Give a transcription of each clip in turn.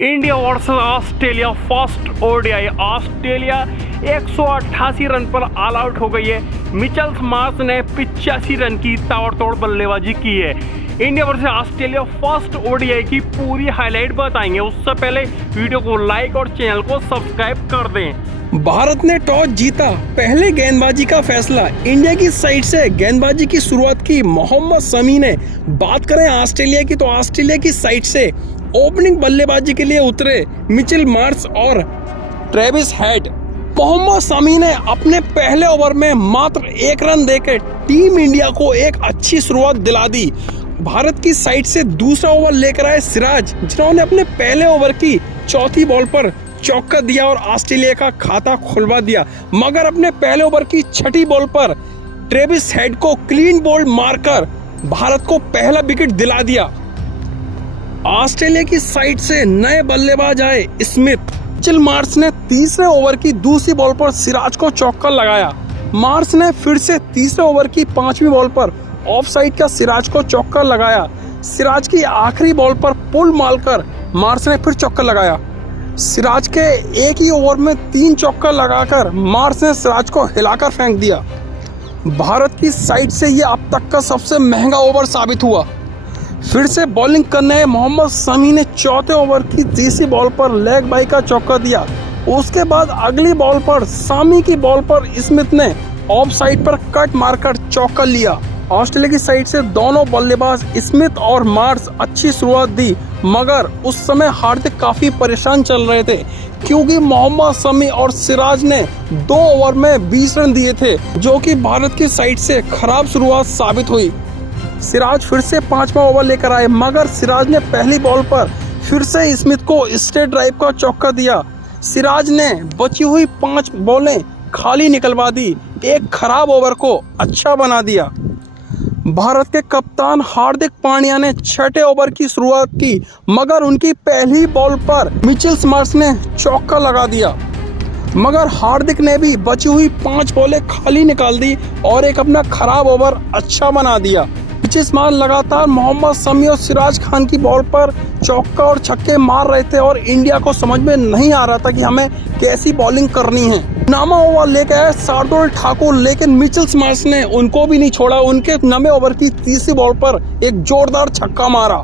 India versus Australia first ODI. Australia 188 run पर all out हो गई है। मिचेल मार्श ने 85 रन की ताबड़तोड़ बल्लेबाजी की है। India versus Australia first ODI की पूरी हाईलाइट बताएंगे। उससे पहले वीडियो को लाइक और चैनल को सब्सक्राइब कर दें। भारत ने टॉस जीता, पहले गेंदबाजी का फैसला इंडिया की साइड से गेंदबाजी की शुरुआत की मोहम्मद शमी ने। बात करें ऑस्ट्रेलिया की तो ऑस्ट्रेलिया की साइड से ओपनिंग बल्लेबाजी के लिए उतरे मिचेल मार्श और ट्रेविस हेड। मोहम्मद शमी ने अपने पहले ओवर में मात्र 1 रन देकर टीम इंडिया को एक अच्छी शुरुआत दिला दी। भारत की साइड से दूसरा ओवर लेकर आए सिराज, जिन्होंने अपने पहले ओवर की चौथी बॉल पर चौका दिया और ऑस्ट्रेलिया का खाता खुलवा दिया। मगर अपने पहले ओवर की छठी बॉल पर ट्रेविस हेड को क्लीन बोल्ड मारकर भारत को पहला विकेट दिला दिया। ऑस्ट्रेलिया की साइड से नए बल्लेबाज आए स्मिथ। मिचेल मार्श ने तीसरे ओवर की दूसरी बॉल पर सिराज को चौका लगाया। मार्श ने फिर से तीसरे ओवर की 5वीं बॉल पर ऑफ साइड का सिराज को चौका लगाया। सिराज की आखिरी बॉल पर पुल मारकर मार्श ने फिर चौका लगाया। सिराज के एक ही ओवर में 3 चौका लगाकर मार्श ने सिराज को हिलाकर फेंक दिया। भारत की साइड से ये अब तक का सबसे महंगा ओवर साबित हुआ। फिर से बॉलिंग करने मोहम्मद शमी ने चौथे ओवर की तीसरी बॉल पर लेग बाई का चौका दिया। उसके बाद अगली बॉल पर शमी की बॉल पर स्मिथ ने ऑफ साइड पर कट मारकर चौका लिया। ऑस्ट्रेलिया की साइड से दोनों बल्लेबाज स्मिथ और मार्श अच्छी शुरुआत दी, मगर उस समय हार्दिक काफी परेशान चल रहे थे, क्योंकि मोहम्मद शमी और सिराज ने 2 ओवर में 20 रन दिए थे, जो कि भारत की साइड से खराब शुरुआत साबित हुई। सिराज फिर से 5वां ओवर लेकर आए, मगर सिराज ने पहली बॉल पर फिर से स्मिथ को स्ट्रेट ड्राइव का चौका दिया। सिराज ने बची हुई 5 बॉलें खाली निकलवा दी, एक खराब ओवर को अच्छा बना दिया। भारत के कप्तान हार्दिक पांड्या ने 6ठे ओवर की शुरुआत की, मगर उनकी पहली बॉल पर मिचेल मार्श ने चौका लगा दिया। मगर हार्दिक ने भी बची हुई 5 बॉलें खाली निकाल दी और एक अपना खराब ओवर अच्छा बना दिया। मिचेल मार्श लगातार मोहम्मद शमी और सिराज खान की बॉल पर चौका और छक्के मार रहे थे और इंडिया को समझ में नहीं आ रहा था कि हमें कैसी बॉलिंग करनी है। नामा ओवर लेकर आए शार्दुल ठाकुर, लेकिन मिचेल मार्श ने उनको भी नहीं छोड़ा। उनके 9वें ओवर की तीसरी बॉल पर एक जोरदार छक्का मारा।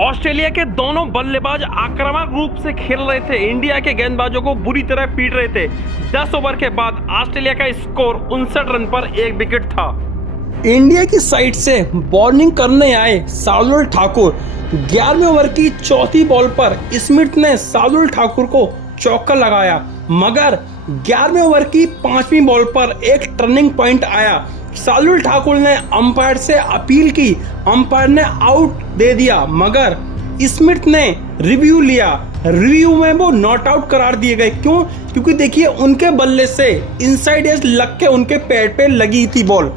ऑस्ट्रेलिया के दोनों बल्लेबाज आक्रामक रूप से खेल रहे थे, इंडिया के गेंदबाजों को बुरी तरह पीट रहे थे। 10 ओवर के बाद ऑस्ट्रेलिया का स्कोर 59 रन पर 1 विकेट था। इंडिया की साइड से बॉलिंग करने आए शार्दुल ठाकुर। 11वें ओवर की चौथी बॉल पर स्मिथ ने शार्दुल ठाकुर को चौका लगाया, मगर 11वें ओवर की 5वीं बॉल पर एक टर्निंग पॉइंट आया। शार्दुल ठाकुर ने अंपायर से अपील की, अंपायर ने आउट दे दिया, मगर स्मिथ ने रिव्यू लिया। रिव्यू में वो नॉट आउट करार दिए गए। क्यों? क्योंकि देखिए, उनके बल्ले से इनसाइड एज लग के उनके पैर पे लगी थी बॉल।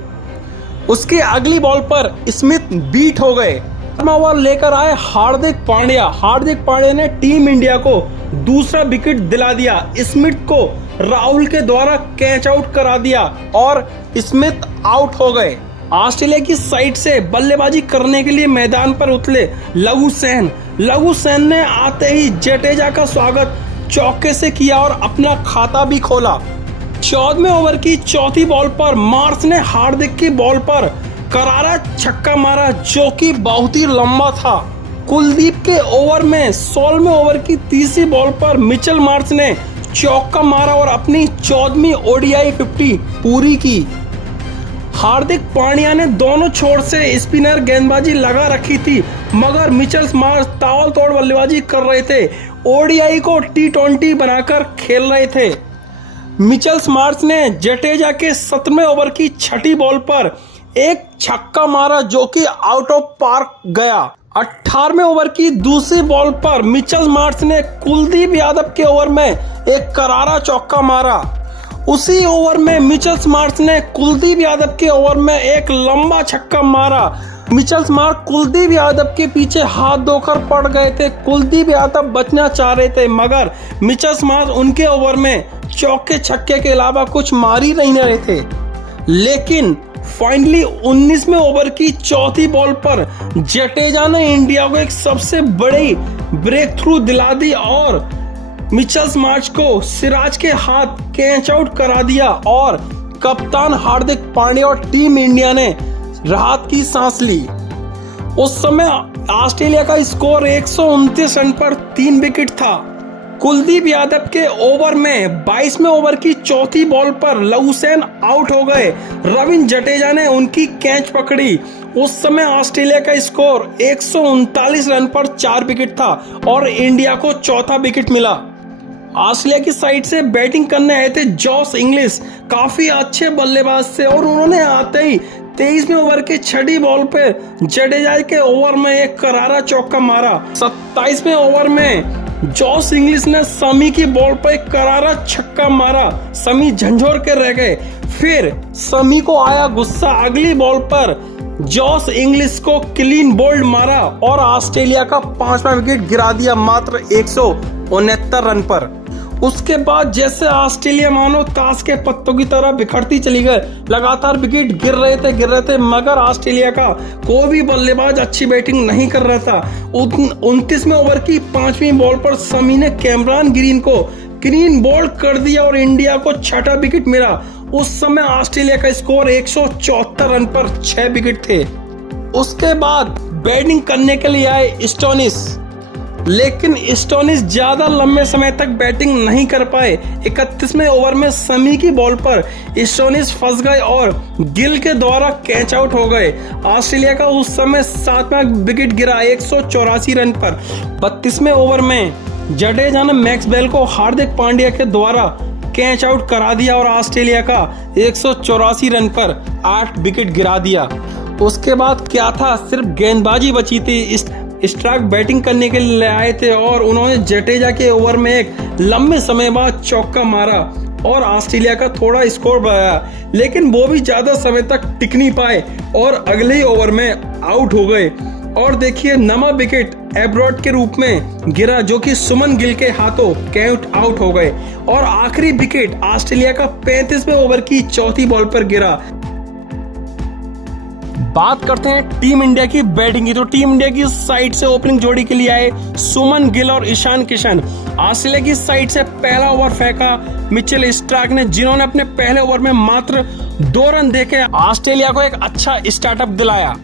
उसकी अगली बॉल पर स्मिथ बीट हो गए। ओवर लेकर आए हार्दिक पांड्या। हार्दिक पांड्या ने टीम इंडिया को दूसरा विकेट दिला दिया। स्मिथ को राहुल के द्वारा कैच आउट करा दिया और स्मिथ आउट हो गए। ऑस्ट्रेलिया की साइड से बल्लेबाजी करने के लिए मैदान पर उतरे लघु सेन। लघु सेन ने आते ही जडेजा का स्वागत चौके से किया और अपना खाता भी खोला। 14वें ओवर की चौथी बॉल पर मार्श ने हार्दिक की बॉल पर करारा छक्का मारा, जो कि बहुत ही लंबा था। कुलदीप के ओवर में 16वें ओवर की तीसरी बॉल पर मिचेल मार्श ने चौका मारा और अपनी 14वीं ओडीआई 50 पूरी की। हार्दिक पांड्या ने दोनों छोर से स्पिनर गेंदबाजी लगा रखी थी, मगर मिचेल मार्श ताबड़तोड़ बल्लेबाजी कर रहे थे। ओडीआई को T20 बनाकर खेल रहे थे। मिचेल मार्श ने जडेजा के 17वें ओवर की छठी बॉल पर एक छक्का मारा, जो कि आउट ऑफ पार्क गया। 18वें ओवर की दूसरी बॉल पर मिचेल मार्श ने कुलदीप यादव के ओवर में एक करारा चौका मारा। उसी ओवर में मिचेल मार्श ने कुलदीप यादव के ओवर में एक लंबा छक्का मारा। मिचेल मार्श कुलदीप यादव के पीछे हाथ धोकर पड़ गए थे। कुलदीप यादव बचना चाह रहे थे, मगर मिचेल मार्श उनके ओवर में चौके छक्के के अलावा कुछ मार ही नहीं रहे थे। लेकिन फाइनली 19वें ओवर की चौथी बॉल पर जडेजा ने इंडिया को एक सबसे बड़ी ब्रेक थ्रू दिला दी और मिचेल्स मार्श को सिराज के हाथ कैच आउट करा दिया और कप्तान हार्दिक पांड्या और टीम इंडिया ने राहत की सांस ली। उस समय ऑस्ट्रेलिया का स्कोर 129 रन पर 3 विकेट था। कुलदीप यादव के ओवर में 22वें ओवर की चौथी बॉल पर लहुसैन आउट हो गए। रविंद्र जडेजा ने उनकी कैच पकड़ी। उस समय ऑस्ट्रेलिया का स्कोर 139 रन पर 4 विकेट था और इंडिया को चौथा विकेट मिला। ऑस्ट्रेलिया की साइड से बैटिंग करने आए थे जॉस इंग्लिश, काफी अच्छे बल्लेबाज थे और उन्होंने आते ही 23वें ओवर की छठी बॉल पे जडेजा के ओवर में एक करारा चौका मारा। 27वें ओवर में जॉस इंग्लिश ने समी की बॉल पर एक करारा छक्का मारा। समी झंझोर के रह गए। फिर समी को आया गुस्सा, अगली बॉल पर जॉस इंग्लिश को क्लीन बोल्ड मारा और ऑस्ट्रेलिया का 5वां विकेट गिरा दिया मात्र 169 रन पर। उसके बाद जैसे ऑस्ट्रेलिया मानो ताश के पत्तों की तरह बिखरती चली गई। लगातार विकेट गिर रहे थे मगर ऑस्ट्रेलिया का कोई भी बल्लेबाज अच्छी बैटिंग नहीं कर रहा था। 29वें ओवर की 5वीं बॉल पर समी ने कैमरन ग्रीन को क्लीन बोल्ड कर दिया और इंडिया को छठा विकेट मिला। उस समय ऑस्ट्रेलिया का स्कोर 174 रन पर 6 विकेट थे। उसके बाद बैटिंग करने के लिए आए स्टोनिस, लेकिन स्टोनिस ज्यादा लंबे समय तक बैटिंग नहीं कर पाए। 31वें ओवर में समी की बॉल पर स्टोनिस फंस गए और गिल के द्वारा कैच आउट हो गए। ऑस्ट्रेलिया का उस समय 7वां विकेट गिरा 184 रन पर। 32वें ओवर में जडेजा ने मैक्सवेल को हार्दिक पांड्या के द्वारा कैच आउट करा दिया और ऑस्ट्रेलिया का 184 रन पर 8 विकेट गिरा दिया। उसके बाद क्या था, सिर्फ गेंदबाजी बची थी। स्ट्राइक बैटिंग करने के लिए आए थे और उन्होंने जडेजा के ओवर में एक लंबे समय बाद चौका मारा और ऑस्ट्रेलिया का थोड़ा स्कोर बढ़ाया, लेकिन वो भी ज्यादा समय तक टिक नहीं पाए और अगले ही ओवर में आउट हो गए। और देखिए 9वां विकेट एब्रॉड के रूप में गिरा जो कि सुमन गिल के हाथों कैच आउट हो गए और आखिरी विकेट ऑस्ट्रेलिया का 35वें ओवर की चौथी बॉल पर गिरा। बात करते हैं टीम इंडिया की बैटिंग की। तो टीम इंडिया की साइड से ओपनिंग जोड़ी के लिए आए सुमन गिल और ईशान किशन। ऑस्ट्रेलिया की साइड से पहला ओवर फेंका मिचेल स्टार्क ने, जिन्होंने अपने पहले ओवर में मात्र 2 रन देके ऑस्ट्रेलिया को एक अच्छा स्टार्टअप दिलाया।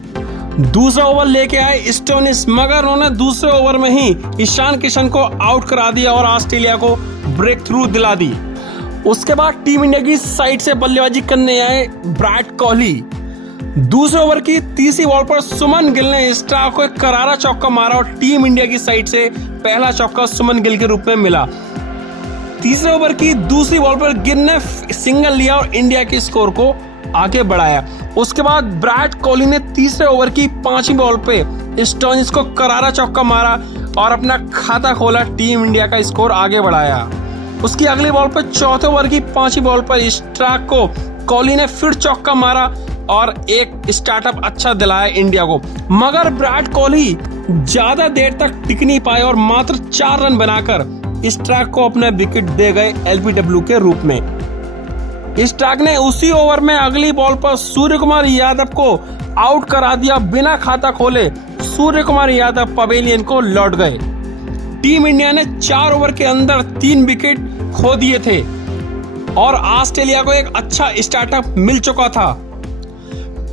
दूसरा ओवर लेके आए स्टोनिस, मगर उन्होंने दूसरे ओवर में ही ईशान किशन को आउट करा दिया और ऑस्ट्रेलिया को ब्रेक थ्रू दिला दी। उसके बाद टीम इंडिया की साइड से बल्लेबाजी करने आए विराट कोहली। दूसरे ओवर की तीसरी बॉल पर सुमन गिल ने स्टार्क को एक करारा चौका मारा और टीम इंडिया की साइड से पहला चौका सुमन गिल के रूप में मिला। तीसरे ओवर की दूसरी बॉल पर गिल ने सिंगल लिया और इंडिया के स्कोर को आगे बढ़ाया। उसके बाद विराट कोहली ने तीसरे ओवर की 5वीं बॉल पे स्टोनिस को करारा चौका मारा और अपना खाता खोला, टीम इंडिया का स्कोर आगे बढ़ाया। उसकी अगली बॉल पर चौथे ओवर की 5वीं बॉल पर स्टार्क को कोहली ने फिर चौका मारा और एक स्टार्टअप अच्छा दिलाया इंडिया को, मगर विराट कोहली ज्यादा देर तक टिक नहीं पाए और मात्र 4 रन बनाकर स्टार्क को अपना विकेट दे गए एलबीडब्ल्यू के रूप में। स्टार्क ने उसी ओवर में अगली बॉल पर सूर्य कुमार यादव को आउट करा दिया। बिना खाता खोले सूर्य कुमार यादव पवेलियन को लौट गए। टीम इंडिया ने 4 ओवर के अंदर 3 विकेट खो दिए थे और ऑस्ट्रेलिया को एक अच्छा स्टार्टअप मिल चुका था।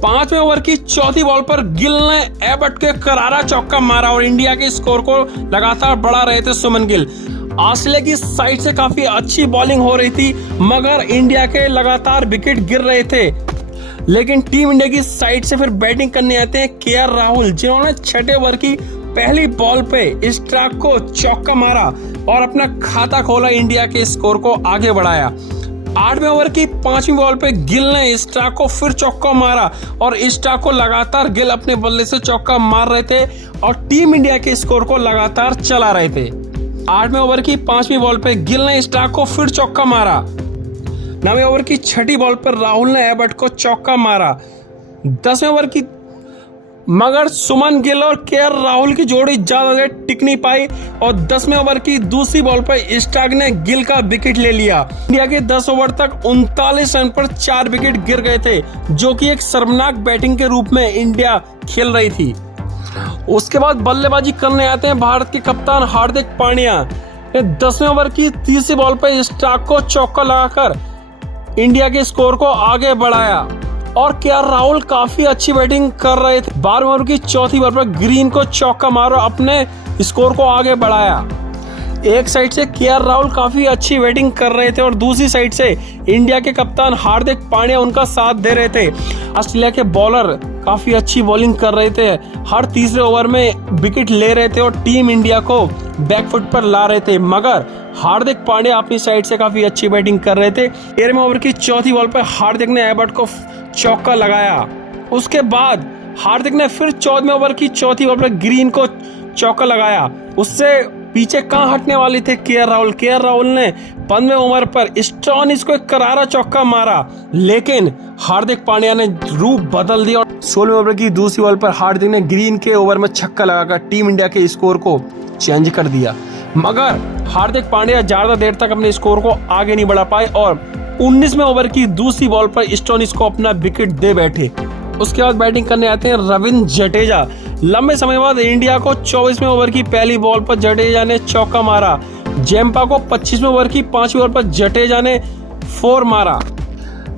5वें ओवर की चौथी बॉल पर गिल ने एबर्ट के करारा चौका मारा और इंडिया के स्कोर को लगातार बढ़ा रहे थे सुमन गिल। ऑस्ट्रेलिया की साइड से काफी अच्छी बॉलिंग हो रही थी, मगर इंडिया के लगातार विकेट गिर रहे थे। लेकिन टीम इंडिया की साइड से फिर बैटिंग करने आते हैं केएल राहुल, जिन्होंने 6ठे ओवर की पहली बॉल पे स्टार्क को चौका मारा और अपना खाता खोला, इंडिया के स्कोर को आगे बढ़ाया। 8वें ओवर की 5वीं बॉल पे गिल ने स्टार्क को फिर चौका मारा और स्टार्क को लगातार गिल अपने बल्ले से चौका मार रहे थे और टीम इंडिया के स्कोर को लगातार चला रहे थे। 8वें ओवर की 5वीं बॉल पे गिल ने स्टार्क को फिर चौका मारा। 9वें ओवर की 6ठी बॉल पर राहुल ने एबर्ट को चौका मारा। 10वें ओवर की मगर सुमन गिल और केएल राहुल की जोड़ी ज्यादा देर टिक नहीं पाई और 10वें ओवर की दूसरी बॉल पर स्टार्क ने गिल का विकेट ले लिया। इंडिया के 10 ओवर तक 39 रन पर 4 विकेट गिर गए थे, जो कि एक शर्मनाक बैटिंग के रूप में इंडिया खेल रही थी। उसके बाद बल्लेबाजी करने आते हैं भारत के कप्तान हार्दिक पांड्या। 10वें ओवर की तीसरी बॉल पर स्टार्क को चौका लगाकर इंडिया के स्कोर को आगे बढ़ाया और केएल राहुल काफी अच्छी बैटिंग कर रहे थे। 12वें ओवर की चौथी बॉल पर ग्रीन को चौका मारा, अपने स्कोर को आगे बढ़ाया। एक साइड से केएल राहुल काफी अच्छी बैटिंग कर रहे थे और दूसरी साइड से इंडिया के कप्तान हार्दिक पांड्या उनका साथ दे रहे थे। ऑस्ट्रेलिया के बॉलर काफी अच्छी बॉलिंग कर रहे थे, हर तीसरे ओवर में विकेट ले रहे थे और टीम इंडिया को बैकफुट पर ला रहे थे, मगर हार्दिक पांड्या अपनी साइड से काफी अच्छी बैटिंग कर रहे थे। 13वें ओवर की चौथी बॉल पर हार्दिक ने एबर्ट को चौका लगाया। उसके बाद हार्दिक ने फिर 14वें ओवर की चौथी बॉल पर ग्रीन को चौका लगाया। उससे पीछे कहां हटने वाले थे केएल राहुल। केएल राहुल ने 15वें ओवर पर स्टोनिस को एक करारा चौका मारा, लेकिन हार्दिक पांड्या ने रूप बदल दिया और 16वें ओवर की दूसरी बॉल पर हार्दिक ने ग्रीन के ओवर में छक्का लगाकर टीम इंडिया के स्कोर को चेंज कर दिया, मगर हार्दिक पांड्या ज्यादा देर तक अपने स्कोर को आगे नहीं बढ़ा पाए और 19वें ओवर की दूसरी बॉल पर स्टोनिस को अपना विकेट दे बैठे। उसके बाद बैटिंग करने आते हैं रविंद्र जडेजा। लंबे समय बाद इंडिया को 24वें ओवर की पहली बॉल पर जडेजा ने चौका मारा। जेम्पा को 25वें ओवर की 5वीं बॉल पर जडेजा ने 4 मारा।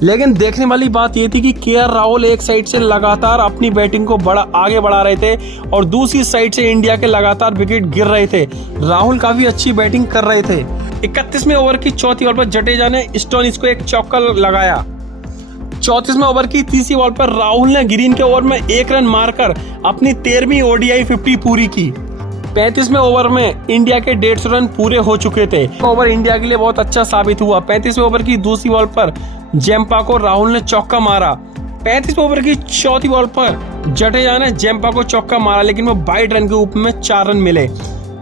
लेकिन देखने वाली बात यह थी कि केएल राहुल एक साइड से लगातार अपनी बैटिंग को आगे बढ़ा रहे थे और दूसरी साइड से इंडिया के लगातार विकेट गिर रहे थे। राहुल काफी अच्छी बैटिंग कर रहे थे। 31वें ओवर की चौथी बॉल पर जडेजा ने स्टोनिस को एक चौका लगाया। 34वें ओवर की तीसरी बॉल पर राहुल ने ग्रीन के ओवर में 1 रन मारकर अपनी 13वीं ओडीआई 50 पूरी की। 35वें ओवर में इंडिया के 150 रन पूरे हो चुके थे। ओवर इंडिया के लिए बहुत अच्छा साबित हुआ। 35वें ओवर की दूसरी बॉल पर जेम्पा को राहुल ने चौका मारा। 35वें ओवर की चौथी बॉल पर जडेजा ने जेम्पा को चौका मारा, लेकिन वो 22 रन के रूप में 4 रन मिले।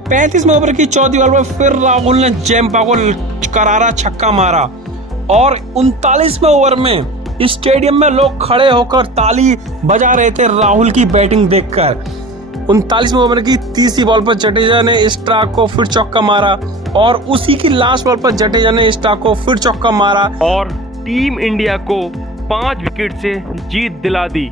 35वें ओवर की चौथी बॉल पर फिर राहुल ने जेम्पा को करारा छक्का मारा और 39वें ओवर में स्टेडियम में लोग खड़े होकर ताली बजा रहे थे राहुल की बैटिंग देखकर। 39वें ओवर की तीसरी बॉल पर जडेजा ने स्टार्क को फिर चौका मारा और उसी की लास्ट बॉल पर जडेजा ने स्टार्क को फिर चौका मारा और टीम इंडिया को 5 विकेट से जीत दिला दी।